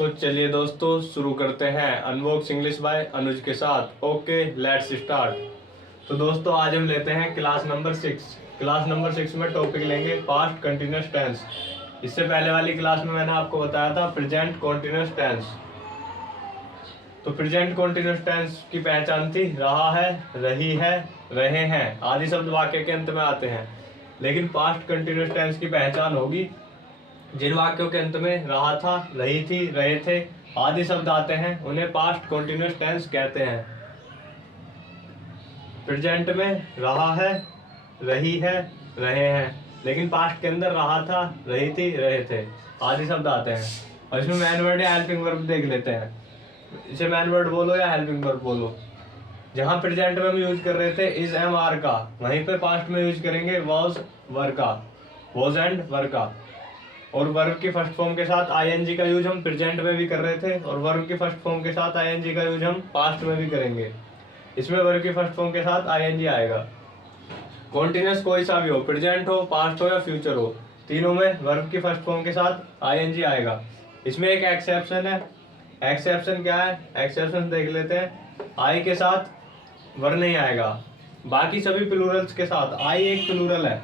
तो चलिए दोस्तों शुरू करते हैं अनबॉक्स इंग्लिश बाय अनुज के साथ। Okay let's start. तो दोस्तों आज हम लेते हैं क्लास नंबर 6। क्लास नंबर 6 में टॉपिक लेंगे पास्ट कंटिन्यूअस टेंस। इससे पहले वाली क्लास में मैंने आपको बताया था प्रेजेंट कंटिन्यूअस टेंस। तो प्रेजेंट कंटिन्यूअस टेंस की पहचान थी रहा है, रही है, रहे हैं आदि शब्द वाक्य के अंत में आते हैं। लेकिन पास्ट कंटिन्यूअस टेंस की पहचान होगी जिन वाक्यों के अंत में रहा था, रही थी, रहे थे आदि शब्द आते हैं उन्हें पास्ट कंटिन्यूअस टेंस कहते हैं। प्रेजेंट में रहा है, रही है, रहे हैं, लेकिन पास्ट के अंदर रहा था, रही थी, रहे थे आदि शब्द आते हैं। और इसमें मैन वर्ड या हेल्पिंग वर्ब देख लेते हैं। इसे मैन वर्ड बोलो या हेल्पिंग वर्ब बोलो। जहां प्रेजेंट में हम यूज कर रहे थे इज एम आर का, वहीं पे पास्ट में यूज करेंगे वॉज वर का, वॉज एंड वर का। और वर्ब की फर्स्ट फॉर्म के साथ आईएनजी का यूज हम प्रेजेंट में भी कर रहे थे और वर्ब की फर्स्ट फॉर्म के साथ आईएनजी का यूज हम पास्ट में भी करेंगे। इसमें वर्ब की फर्स्ट फॉर्म के साथ आईएनजी आएगा। कॉन्टिन्यूअस कोई सा भी हो, प्रेजेंट हो, पास्ट हो या फ्यूचर हो, तीनों में वर्ब की फर्स्ट फॉर्म के साथ आईएनजी आएगा। इसमें एक एक्सेप्शन है। एक्सेप्शन क्या है? एक्सेप्शन देख लेते हैं। आई के साथ वर नहीं आएगा, बाकी सभी प्लूरल्स के साथ। आई एक प्लूरल है,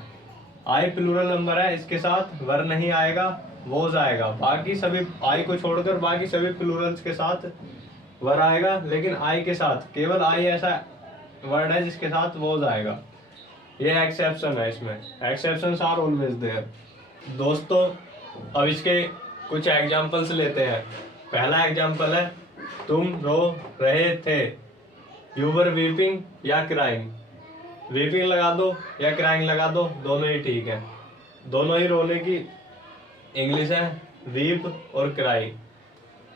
आई प्लूरल नंबर है, इसके साथ वर नहीं आएगा, वोज आएगा। बाकी सभी आई को छोड़कर बाकी सभी प्लूरल्स के साथ वर आएगा, लेकिन आई के साथ केवल आई ऐसा वर्ड है जिसके साथ वोज आएगा। ये एक्सेप्शन है। इसमें एक्सेप्शंस आर ऑलवेज देयर। दोस्तों अब इसके कुछ एग्जांपल्स लेते हैं। पहला एग्जांपल है तुम रो रहे थे। यू वर वीपिंग या क्राइंग। वीपिंग लगा दो या क्राइंग लगा दो, दोनों ही ठीक है। दोनों ही रोने की इंग्लिश है, वीप और क्राई।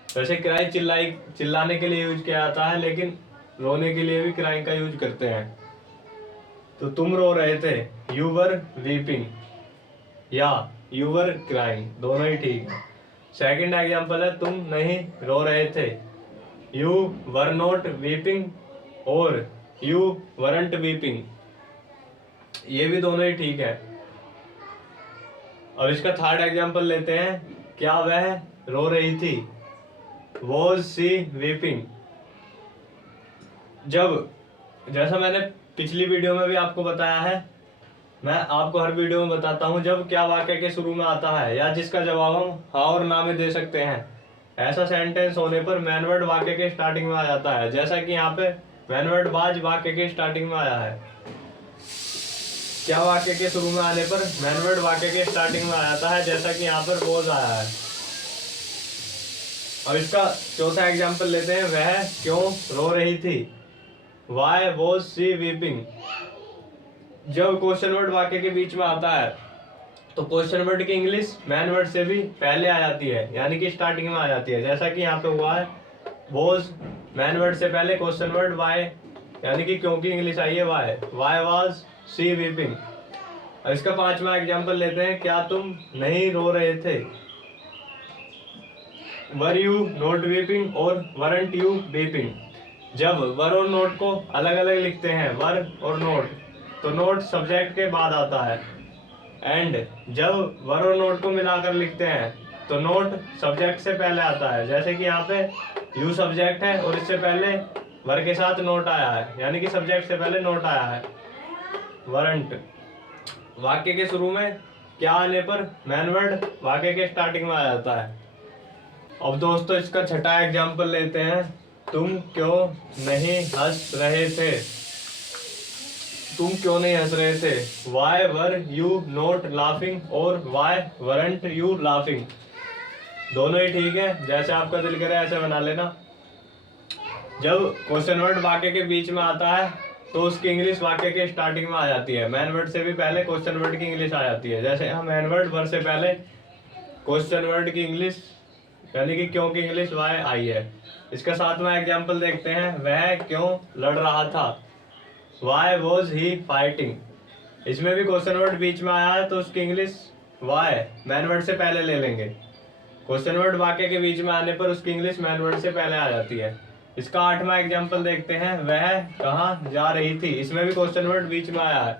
वैसे क्राई चिल्लाने के लिए यूज किया जाता है, लेकिन रोने के लिए भी क्राइंग का यूज करते हैं। तो तुम रो रहे थे, यू वर वीपिंग, या यू वर क्राइंग, दोनों ही ठीक है। सेकंड एग्जांपल है तुम नहीं रो रहे थे। यू वर नॉट वीपिंग और यू वरंट वीपिंग, ये भी दोनों ही ठीक है। अब इसका थर्ड एग्जांपल लेते हैं। क्या वह रो रही थी? Was she weeping. जब, जैसा मैंने पिछली वीडियो में भी आपको बताया है, मैं आपको हर वीडियो में बताता हूं, जब क्या वाक्य के शुरू में आता है या जिसका जवाब हम हाँ और ना में दे सकते हैं, ऐसा सेंटेंस होने पर मैन वर्ड वाक्य के स्टार्टिंग में आ जाता है। जैसा कि यहाँ पे मैन वर्ड वाज वाक्य के स्टार्टिंग में आया है। क्या वाक्य के शुरू में आने पर मैन वर्ड वाक्य के स्टार्टिंग में आ जाता है, जैसा कि यहाँ पर वॉज आया है। अब इसका चौथा एग्जांपल लेते हैं। वह क्यों रो रही थी? Why was she weeping? जब क्वेश्चन वर्ड वाक्य के बीच में आता है तो क्वेश्चन वर्ड की इंग्लिश मैन वर्ड से भी पहले आ जाती है, यानी कि स्टार्टिंग में आ जाती है। जैसा कि यहाँ पे हुआ है, was मैन वर्ड से पहले क्वेश्चन वर्ड why, यानी कि क्योंकि इंग्लिश आई है why was she weeping। अब इसका पांचवा एग्जांपल लेते हैं। क्या तुम नहीं रो रहे थे? वर यू नॉट वीपिंग और वरंट यू वीपिंग। जब वर और नोट को अलग अलग लिखते हैं, वर और नोट, तो नोट सब्जेक्ट के बाद आता है, एंड जब वर और नोट को मिलाकर लिखते हैं तो नोट सब्जेक्ट से पहले आता है। जैसे कि यहाँ पे यू सब्जेक्ट है और इससे पहले वर के साथ नोट आया है, यानी कि सब्जेक्ट से पहले नोट आया है, वरंट। वाक्य के शुरू में क्या आने पर मैन वर्ड वाक्य के स्टार्टिंग में आ जाता है। अब दोस्तों इसका छठा एग्जांपल लेते हैं। तुम क्यों नहीं हंस रहे थे? तुम क्यों नहीं हंस रहे थे? Why were you not laughing और why weren't you laughing, दोनों ही ठीक है। जैसे आपका दिल करे ऐसे बना लेना। जब क्वेश्चन वर्ड वाक्य के बीच में आता है तो उसकी इंग्लिश वाक्य के स्टार्टिंग में आ जाती है। मैन वर्ड से भी पहले क्वेश्चन वर्ड की इंग्लिश आ जाती है। जैसे हम मैन वर्ड वर से पहले क्वेश्चन वर्ड की इंग्लिश, यानी कि क्यों की इंग्लिश वाई आई है। इसका सातवां एग्जांपल देखते हैं। वह क्यों लड़ रहा था? Why was he fighting. इसमें भी क्वेश्चन वर्ड बीच में आया है तो उसकी इंग्लिश वाई मैन वर्ड से पहले ले लेंगे। क्वेश्चन वर्ड वाक्य के बीच में आने पर उसकी इंग्लिश मैन वर्ड से पहले आ जाती है। इसका आठवां एग्जांपल देखते हैं। वह कहाँ जा रही थी? इसमें भी क्वेश्चन वर्ड बीच में आया है,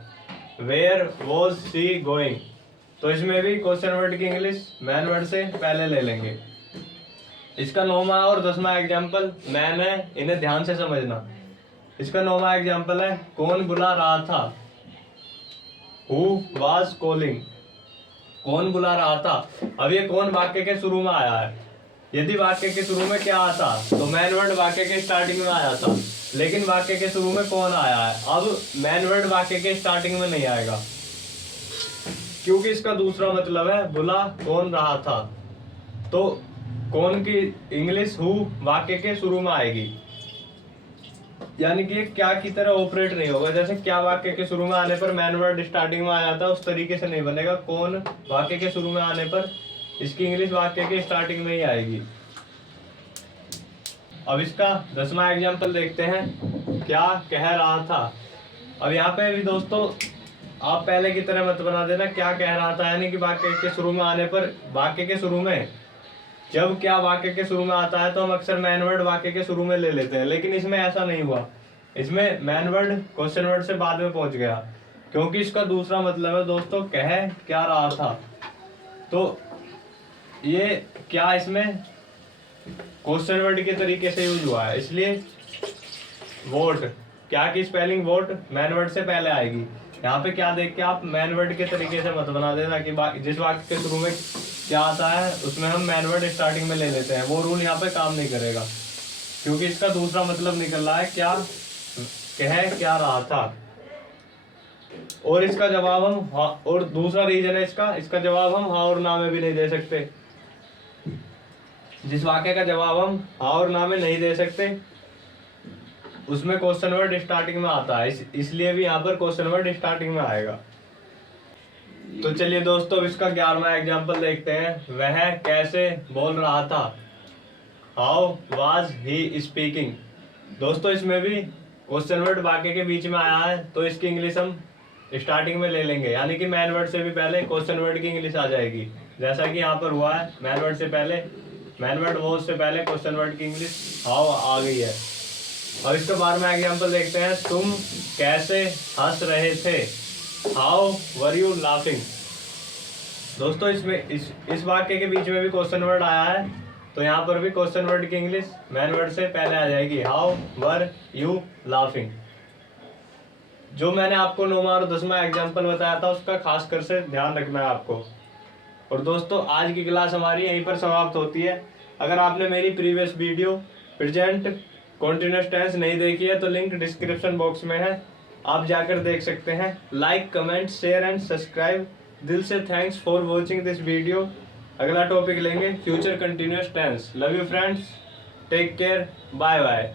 वेयर वॉज शी गोइंग, तो इसमें भी क्वेश्चन वर्ड की इंग्लिश मैन वर्ड से पहले ले लेंगे। इसका 9वां और 10वां एग्जाम्पल मैन है, इन्हें ध्यान से समझना। इसका 9वां एग्जाम्पल है कौन बुला रहा था, हु वाज कॉलिंग। कौन बुला रहा था, अब ये कौन वाक्य के शुरू में आया है। यदि वाक्य के शुरू में क्या आता तो मैन वर्ड वाक्य के स्टार्टिंग में आया था, लेकिन वाक्य के शुरू में कौन आया है। अब मैन वर्ड वाक्य के स्टार्टिंग में नहीं आएगा, क्योंकि इसका दूसरा मतलब है बुला कौन रहा था। तो कौन की इंग्लिश हु वाक्य के शुरू में आएगी, यानी कि ये क्या की तरह ऑपरेट नहीं होगा। जैसे क्या वाक्य के शुरू में आने पर मैन वर्ड स्टार्टिंग में आ जाता है, उस तरीके से नहीं बनेगा। कौन वाक्य के शुरू में आने पर इसकी इंग्लिश वाक्य के स्टार्टिंग में ही आएगी। अब इसका 10वां एग्जाम्पल देखते हैं, क्या कह रहा था। अब यहाँ पे भी दोस्तों आप पहले की तरह मत बना देना क्या कह रहा था, यानी कि वाक्य के शुरू में आने पर, वाक्य के शुरू में जब क्या वाक्य के शुरू में आता है तो हम अक्सर मैन वर्ड वाक्य के शुरू में ले लेते हैं, लेकिन इसमें ऐसा नहीं हुआ। इसमें मैन वर्ड क्वेश्चन वर्ड से बाद में पहुंच गया, क्योंकि इसका दूसरा मतलब है दोस्तों कह क्या रहा था। तो ये क्या इसमें क्वेश्चन वर्ड के तरीके से यूज हुआ है, इसलिए वोट क्या की स्पेलिंग वोट मैन वर्ड से पहले आएगी। यहाँ पे क्या देख के आप मैन वर्ड के तरीके से मत बना देना कि जिस वाक्य के शुरू में क्या आता है उसमें हम मैन वर्ड स्टार्टिंग में ले लेते हैं। वो रूल यहाँ पे काम नहीं करेगा, क्योंकि इसका दूसरा मतलब निकल रहा है क्या कह क्या रहा था। और इसका जवाब हम हाँ, और दूसरा रीजन है इसका जवाब हम हाँ और ना में भी नहीं दे सकते। जिस वाक्य का जवाब हम हाँ और ना में नहीं दे सकते उसमें क्वेश्चन वर्ड स्टार्टिंग में आता है, इसलिए भी यहाँ पर क्वेश्चन वर्ड स्टार्टिंग में आएगा। तो चलिए दोस्तों अब इसका 11वां एग्जाम्पल देखते हैं, वह कैसे बोल रहा था, हाउ वाज ही स्पीकिंग। दोस्तों इसमें भी क्वेश्चन वर्ड वाक्य के बीच में आया है, तो इसकी इंग्लिश हम स्टार्टिंग में ले लेंगे, यानी कि मैन वर्ड से भी पहले क्वेश्चन वर्ड की इंग्लिश आ जाएगी, जैसा कि यहाँ पर हुआ है। मैन वर्ड से पहले, मैन वर्ड वॉज से पहले क्वेश्चन वर्ड की इंग्लिश हाउ आ गई है। अब इसका 12वां एग्जाम्पल देखते हैं, तुम कैसे हंस रहे थे, हाउ वर यू लाफिंग। दोस्तों इसमें इस वाक्य के बीच में भी क्वेश्चन वर्ड आया है, तो यहाँ पर भी क्वेश्चन वर्ड की इंग्लिश मैन वर्ड से पहले आ जाएगी, हाउ वर यू लाफिंग। जो मैंने आपको 9वां और 10वां एग्जाम्पल बताया था उसका खास कर से ध्यान रखना है आपको। और दोस्तों आज की क्लास हमारी यहीं पर समाप्त होती है। अगर आपने मेरी previous video present continuous tense नहीं देखी है तो लिंक डिस्क्रिप्शन बॉक्स में है, आप जाकर देख सकते हैं। Like comment share and subscribe. दिल से thanks for watching this video. अगला टॉपिक लेंगे future continuous tense. Love you friends, take care, bye bye.